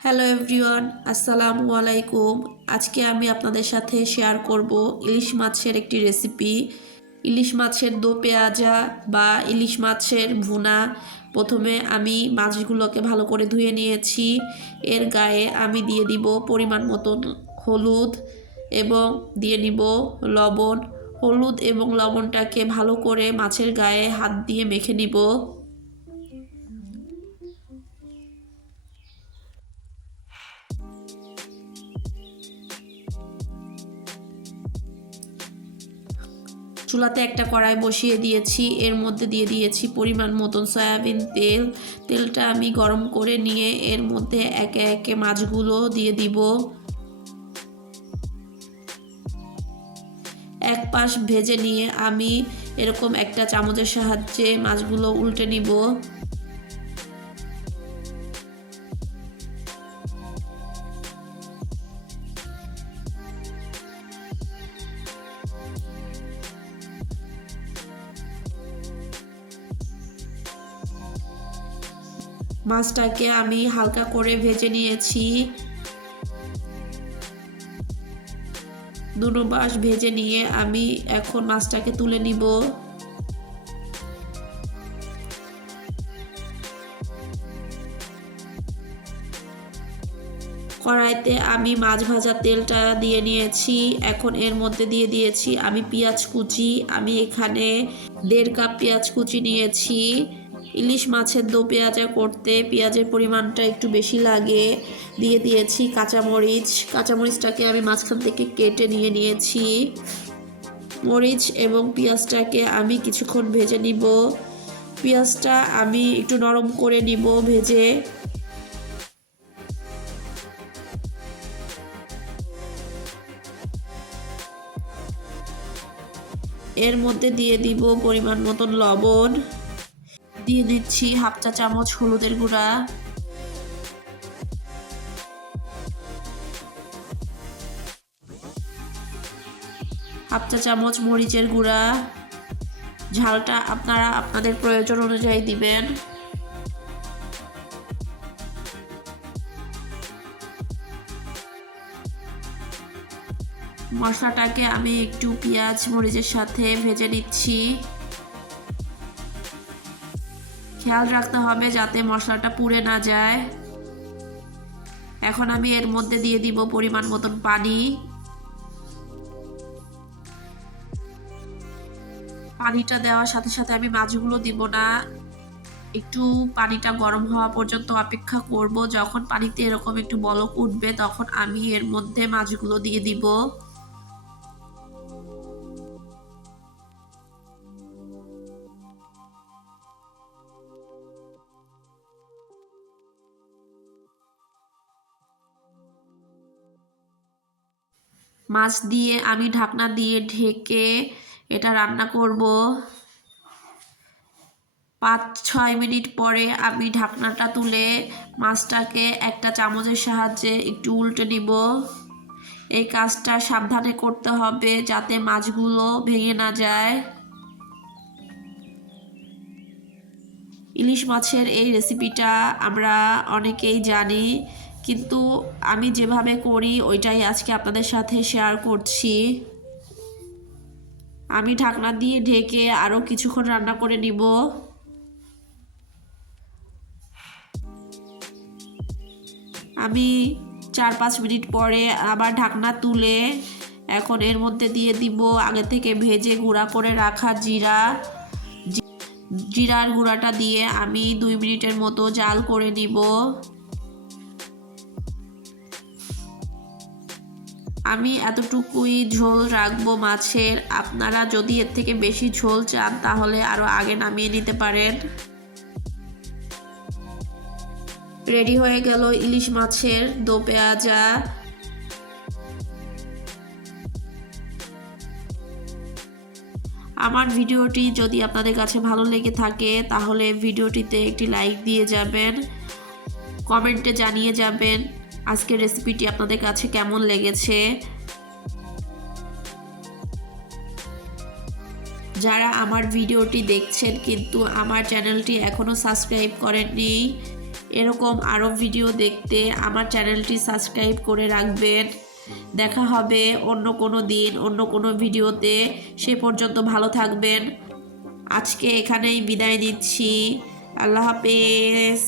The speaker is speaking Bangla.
হ্যালো এভরিওয়ান আসসালামু আলাইকুম। আজকে আমি আপনাদের সাথে শেয়ার করব ইলিশ মাছের একটি রেসিপি ইলিশ মাছের দো পেঁয়াজা বা ইলিশ মাছের ভুনা। প্রথমে আমি মাছগুলোকে ভালো করে ধুয়ে নিয়েছি। এর গায়ে আমি দিয়ে দিব পরিমাণ মতন হলুদ এবং দিয়ে নিব লবণ। হলুদ এবং লবণটাকে ভালো করে মাছের গায়ে হাত দিয়ে মেখে নিব। চুলাতে একটা কড়াই বসিয়ে দিয়েছি। এর মধ্যে দিয়ে দিয়েছি পরিমাণ মতন সয়াবিন তেল। তেলটা আমি গরম করে নিয়ে এর মধ্যে একে একে মাছগুলো দিয়ে দিব। এক পাশ ভেজে নিয়ে আমি এরকম একটা চামচের সাহায্যে মাছগুলো উল্টে নিব। মাছটাকে আমি হালকা করে ভেজে নিয়েছি। দুটো মাছ ভেজে নিয়ে আমি এখন মাছটাকে তুলে নিব। কড়াইতে আমি মাছ ভাজা তেলটা দিয়ে নিয়েছি। এখন এর মধ্যে দিয়ে দিয়েছি আমি পেঁয়াজ কুচি। আমি এখানে দেড় কাপ পেঁয়াজ কুচি নিয়েছি। ইলিশ মাছের দো পেঁয়াজা করতে, পেঁয়াজের পরিমাণটা একটু বেশি লাগে, দিয়ে দিয়েছি কাঁচামরিচ। কাঁচামরিচটাকে আমি মাঝখান থেকে কেটে নিয়ে নিয়েছি। মরিচ এবং পেঁয়াজটাকে আমি কিছুক্ষণ ভেজে নিব। পেঁয়াজটা আমি একটু নরম করে নিব ভেজে। এর মধ্যে দিয়ে দিব পরিমাণ মতন লবণ। দিয়ে দিচ্ছি হাফ চা চামচ হলুদের গুঁড়া। হাফ চা চামচ মরিচের গুঁড়া। ঝালটা আপনারা আপনাদের প্রয়োজন অনুযায়ী দিবেন। মশলাটাকে আমি একটু পেঁয়াজ, মরিচের সাথে ভেজে নিচ্ছি। খেয়াল রাখতে হবে যাতে মশলাটা পুড়ে না যায়। এখন আমি এর মধ্যে দিয়ে দিব পরিমাণ মতন পানি। পানিটা দেওয়ার সাথে সাথে আমি মাছগুলো দিব না। একটু পানিটা গরম হওয়া পর্যন্ত অপেক্ষা করব। যখন পানিতে এরকম একটু বলক উঠবে, তখন আমি এর মধ্যে মাছগুলো দিয়ে দিব। মাছ দিয়ে আমি ঢাকনা দিয়ে ঢেকে এটা রান্না করব। পাঁচ, ছয় মিনিট পরে আমি ঢাকনাটা তুলে মাছটাকে একটা চামচের সাহায্যে একটু উল্টে নিব। এই কাজটা সাবধানে করতে হবে যাতে মাছগুলো ভেঙে না যায়। ইলিশ মাছের এই রেসিপিটা আমরা অনেকেই জানি কিন্তু আমি যেভাবে করি, ওইটাই আজকে আপনাদের সাথে শেয়ার করছি। আমি ঢাকনা দিয়ে ঢেকে আরও কিছুক্ষণ রান্না করে নিব। আমি চার পাঁচ মিনিট পরে আবার ঢাকনা তুলে এখন এর মধ্যে দিয়ে দিব আগে থেকে ভেজে গুঁড়া করে রাখা জিরা। জিরার গুঁড়াটা দিয়ে আমি দুই মিনিটের মতো জাল করে নিব। আমি এতটুকুই ঝোল রাখব মাছের। আপনারা যদি এর থেকে বেশি ঝোল চান, তাহলে আরও আগে নামিয়ে নিতে পারেন। রেডি হয়ে গেল ইলিশ মাছের দো পেঁয়াজা। আমার ভিডিওটি যদি আপনাদের কাছে ভালো লেগে থাকে, তাহলে ভিডিওটিতে একটি লাইক দিয়ে যাবেন। কমেন্টে জানিয়ে যাবেন আজকের রেসিপিটি আপনাদের কাছে কেমন লেগেছে? যারা আমার ভিডিওটি দেখছেন কিন্তু আমার চ্যানেলটি এখনও সাবস্ক্রাইব করেননি, এরকম আরও ভিডিও দেখতে আমার চ্যানেলটি সাবস্ক্রাইব করে রাখবেন। দেখা হবে অন্য কোনো দিন, অন্য কোনো ভিডিওতে। সে পর্যন্ত ভালো থাকবেন। আজকে এখানেই বিদায় নিচ্ছি। আল্লাহ হাফেজ।